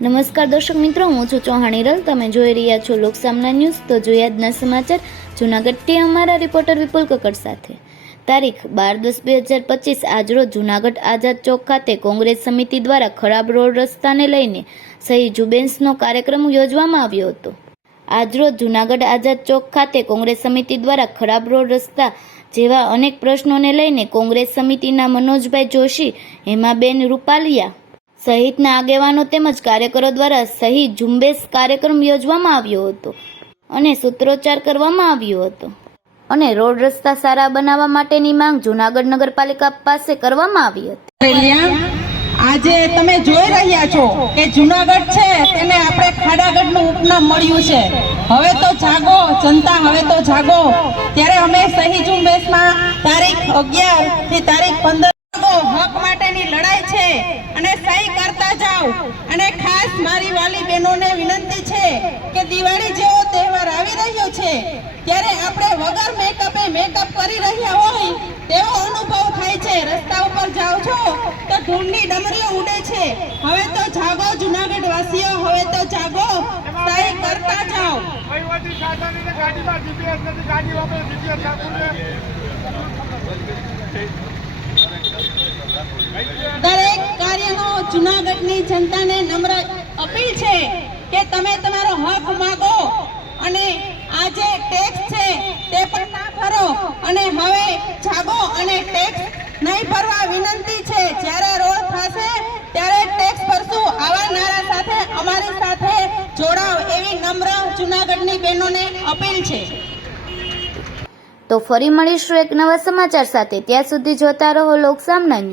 નમસ્કાર દર્શક મિત્રો, હું છું ચૌહાણ રલ તમે જોઈ રહ્યા છો લોકસામના ન્યૂઝ. તો જોઈએ આજના સમાચાર. જૂનાગઢથી અમારા રિપોર્ટર વિપુલ કકડ સાથે. તારીખ બાર દસ બે હજાર પચીસ, આજરોજ જૂનાગઢ આઝાદ ચોક ખાતે કોંગ્રેસ સમિતિ દ્વારા ખરાબ રોડ રસ્તાને લઈને સહી જુબેન્સનો કાર્યક્રમ યોજવામાં આવ્યો હતો. આજરોજ જૂનાગઢ આઝાદ ચોક ખાતે કોંગ્રેસ સમિતિ દ્વારા ખરાબ રોડ રસ્તા જેવા અનેક પ્રશ્નોને લઈને કોંગ્રેસ સમિતિના મનોજભાઈ જોશી, હેમાબેન રૂપાલિયા સહિતના આગેવાનો તેમજ કાર્યકરો દ્વારા સહી ઝુંબેશ કાર્યક્રમ યોજવામાં આવ્યો હતો અને સૂત્રોચ્ચાર કરવામાં આવ્યો હતો. અને રોડ રસ્તા સારા બનાવવા માટેની માંગ જુનાગઢ નગરપાલિકા પાસે કરવામાં આવી હતી. આજે તમે જોઈ રહ્યા છો કે જુનાગઢ છે, તેને આપણે ખાડાગઢનું ઉપનામ મળ્યું છે. હવે તો જાગો, જનતા હવે તો જાગો. ત્યારે અમે સહી ઝુંબેશમાં તારીખ અગિયારથી તારીખ પંદર હક માટેની લડાઈ છે અને સહી અને ખાસ મારી વાલી બહેનોને વિનંતી છે કે દિવાળી જેવો તહેવાર આવી રહ્યો છે, ત્યારે આપણે વગર મેકઅપે મેકઅપ કરી રહ્યા હોય તેવો અનુભવ થાય છે. રસ્તા ઉપર જાઓ છો તો ધૂળની ડમરીઓ ઉડે છે. હવે તો જાગો જુનાગઢ વાસીઓ, હવે તો જાગો. સહી કરતા જાઓ. ગાડીમાં જીપીએસ નથી, ગાડી વાપરે જીપીએસ જુનાગઢની જનતાને નમ્ર અપીલ છે કે તમે તમારો હક માગો અને આ જે ટેક્સ છે તે પણ ના ભરો અને હવે જાગો અને ટેક્સ નહીં ભરવા વિનંતી છે. જ્યારે રોડ થશે ત્યારે ટેક્સ ભરશું. આવા નારા સાથે, અમારી સાથે જોડાવ એવી નમ્ર જુનાગઢની બહેનોને અપીલ છે. તો ફરી મળીશું એક નવા સમાચાર સાથે. ત્યાં સુધી જોતા રહો લોકસામના